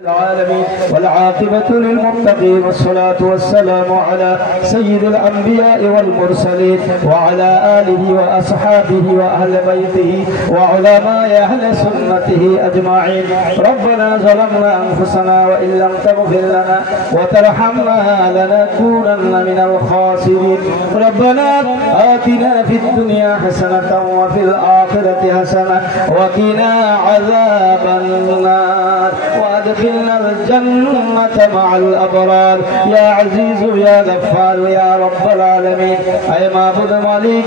العالمين والعاقبة للمتقين والصلاة والسلام على سيد الأنبياء والمرسلين وعلى آله وأصحابه وأهل بيته وعلماء أهل سنته أجمعين. ربنا ظلمنا أنفسنا وإن لم تغفر لنا وترحمنا لنكونن من الخاسرين. ربنا آتنا في الدنيا حسنة وفي الآخرة حسنة وقنا عذاب النار وأدخلنا الجنة مع الأبرار يا عزيز يا غفار يا رب العالمين. أي معبود مالك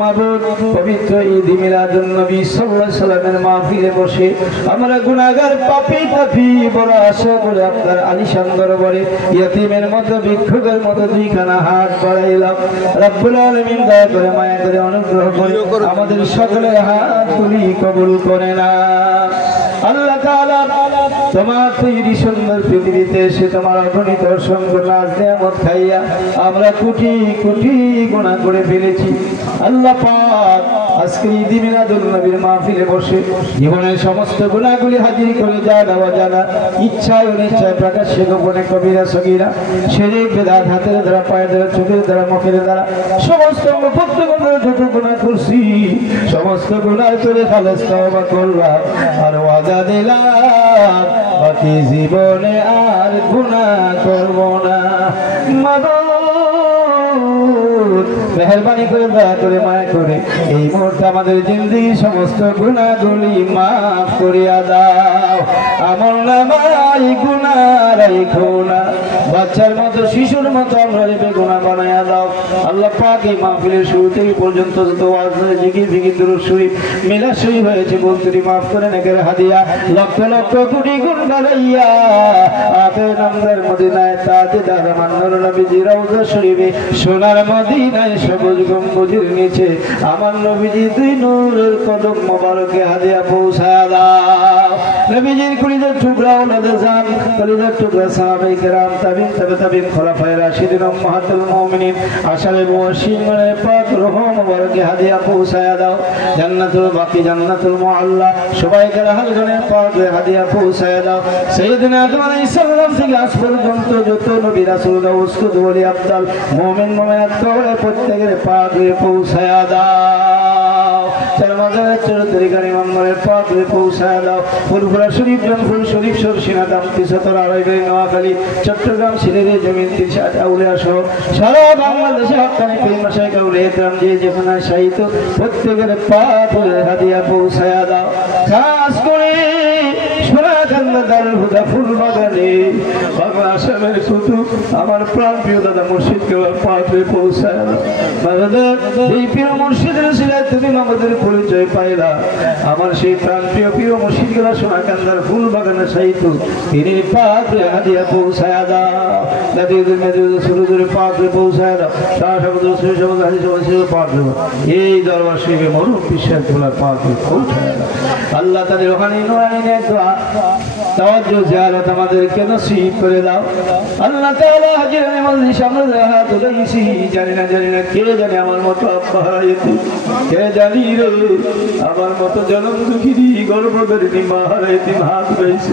معبود পবিত্র ঈদ মিলাদুন নবী সাল্লাল্লাহু আলাইহি ওয়াসাল্লামের মাহফিলে বসে আমরা গুনাহগার পাপী তাপী বড় আশা করে আপনার আলিশান দরবারে ইয়তীমের মতো ভিক্ষুকের মতো দুইখানা হাত বাড়াইলাম। রব্বুল আলামিন দয়া করে মায়া করে অনুগ্রহ করে আমাদের সকলের হাত তুলি কবুল করে না। আল্লাহ তাআলা তোমার তৈরি সুন্দর পৃথিবীতে এসে তোমার অগণিত অসংখ্য নাজ নিয়ামত খাইয়া আমরা কোটি কোটি গুনাহ করে ফেলেছি। আল্লাহ পাক আজকে ঈদ মিলাদুন নবীর মাহফিলে বসে জীবনের সমস্ত গুনাহগুলি হাজির করে জানা অজানা ইচ্ছায় অনিচ্ছায় প্রকাশ্যে গোপনে কবিরা সগীরা শিরক বিদআত হাতের দ্বারা পায়ের দ্বারা চোখের দ্বারা মুখের দ্বারা সমস্ত প্রত্যেক যত গুনাহ করছি সমস্ত গুনাহ করে খালেস তওবা করলাম আর ওয়াদা দিলাম বাকি জীবনে আর গুনাহ করব না। মেহরবানি করে দয়া করে মায়া করে এই মুহূর্তে আমাদের জিন্দেগির সমস্ত গুনাহগুলি মাফ করিয়া দাও। আমল নামায় গুনাহ রাখো না, বাচ্চার মতো শিশুর মতো আমরা বেগুনাহ বানায়া দাও। আল্লাহ পাক এই মাহফিলের শুরু থেকে পর্যন্ত যত ওয়াজ জিকির ফিকির দুরূদ শরীফ মিলাদ শরীফ হয়েছে বলতুরি মাফ করে নেকের হাদিয়া লক্ষ লক্ষ কোটি গুণ বাড়াইয়া আপের নামদার মদিনায় তাজদার মান্নুর নবীজি রওজা শরীফে সোনার মদিনায় সবুজ গম্বুজের নিচে আমার নবীজি দুই নূরের কদম মোবারকে হাদিয়া পৌঁছায়া দাও। নবীজির কলিজার টুকরা ওলাদে জান কলিজার টুকরা সাহাবায়ে কেরাম তাবিঈন তাবিঈন খোলাফায়ে রাশিদিন উম্মাহাতুল মুমিনিন আশারে মুবাশশিরিনের পাক রূহ মোবারকে হাদিয়া পৌঁছায়া দাও। জান্নাতুল বাকি জান্নাতুল মুআল্লা সবাইকে রাহলগণের পাক হাদিয়া পৌঁছায়া দাও। সাইয়্যিদনা আদম আলাইহিস সালাম থেকে আজ পর্যন্ত যত নবী রাসূল উসকুদ ওলি আফদাল মুমিন মুমিনাত করে প্রত্যেকের পাক পৌঁছায়া দাও। চার মাজারের চৌধুরী গানি মামলার পাক পৌঁছায়া দাও। ফুলপুরা শরীফ জনফুল শরীফ সরসিনা দাম তিসতর আড়াইবাড়ি নোয়াখালী চট্টগ্রাম সিলেটের জমিন ৩০ আউলিয়া সহ সারা বাংলাদেশে হক্কানি পীর মাশায়েখ আউলিয়া ইকরাম যে যেখানে শায়িত প্রত্যেকের পাক হাদিয়া পৌঁছায়া দাও। খাস করে সোনাকান্দা দারুল হুদা ফুলবাগানে বাংলা আসামের কুতুব আমার প্রাণ প্রিয় দাদা মুর্শিদকে পাক পৌঁছায়া দাও। এই প্রিয় মুর্শিদের সিলায় তুমি আমাদের পরিচয় পাইলা। আমার সেই প্রাণ প্রিয় মুর্শিদ গেলা সোনাকান্দার ফুল বাগানে শায়িত তিনি পাক হাদিয়া পৌঁছায়া দাও। দাদিদের মেয়েদের সুরুদের পাক পৌঁছায়া দাও। শাহসাবুদের সুরসাবুদ হাদিস পাক এই দরবার শরীফে মরুম পিসার তোলার পাক পৌঁছায়া দাও। আল্লাহ তাদের ওখানে নুরানি দোয়া তাওয়াজ্জু জিয়ারত আমাদেরকে নসিব করে দাও। আল্লাহ তাআলা হাজিরানে মজলিস আমরা হাত তুলেছি জানি না কে জানে আমার মতো আব্বা হারাইতে কে জানি রে আমার মতো জনম দুঃখিনী গর্ভধারিণী মা হারাইতে হাত রয়েছে।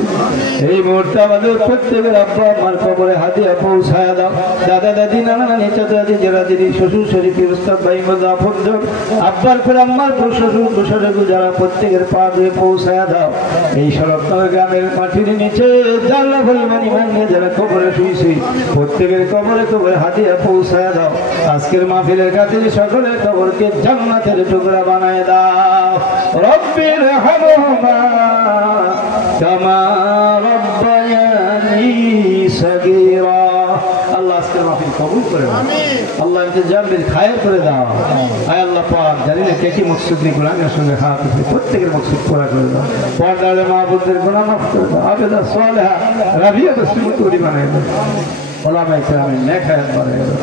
এই মুহূর্তে আমাদের প্রত্যেকের আব্বা আমার কবরে হাদিয়া পৌঁছায়া দাও। দাদা দাদি নানা নানি চাচা দাদি যারা দিদি শ্বশুর শরীফের উস্তাদ ভাই মজা আপনজন আব্বার ফের আম্মার শ্বশুর শ্বশুর যারা প্রত্যেকের পাক পৌঁছায়া দাও। এই শরৎনগর গ্রামের মাটির নিচে জানলা পরিমাণী ভাঙে যারা কবরে শুয়েছে প্রত্যেকের কবরে হাদিয়া পৌঁছায়া দাও। আজকের মাহফিলের কাছে সকলের কবরকে জান্নাতের টুকরা বানায় দাও। রব্বির হামহুমা কামা রব্বায়ানি সগীরা। আল্লাহ আজকের মাহফিল কবুল করে দাও। আল্লাহ ইন্তজাম বিল খায়ের করে দাও। আয় আল্লাহ পাক জানি না কে কি মকসুদ নিয়ে গুনাহের সঙ্গে হাত উঠে প্রত্যেকের মকসুদ পুরা করে দাও। পর্দারে মাহবুবদের গুনাহ মাফ করে দাও। আবেদা সালেহা রাবিয়াত সুন্নতুরি বানায় দাও। ওলামায়ে কেরামের নেক হায়াত বাড়ায় দাও।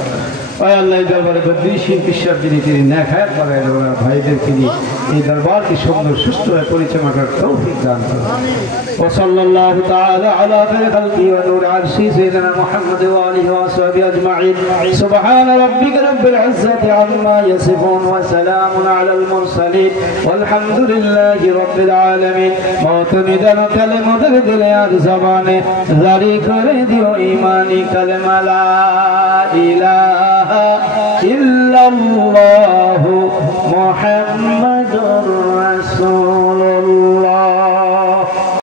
আয় আল্লাহ দরবারে বদ্রিশিন পিসাব যিনি তিনি নেক হায়াত বাড়ায় দাও। ভাইদেরকে নিয়ে এই দরবারকে সুন্দর সুস্থ পরিচালনা করার তৌফিক দান করুন। وصلى الله تعالى على خير خلقه ونور عرشه سيدنا محمد وآله وصحبه أجمعين سبحان ربك رب العزة عما يصفون وسلام على المرسلين والحمد لله رب العالمين موتمدن كلمة دل আর জবানে জারি করে দিও ঈমানি কালেমা লা ইলাহা ইল্লাল্লাহ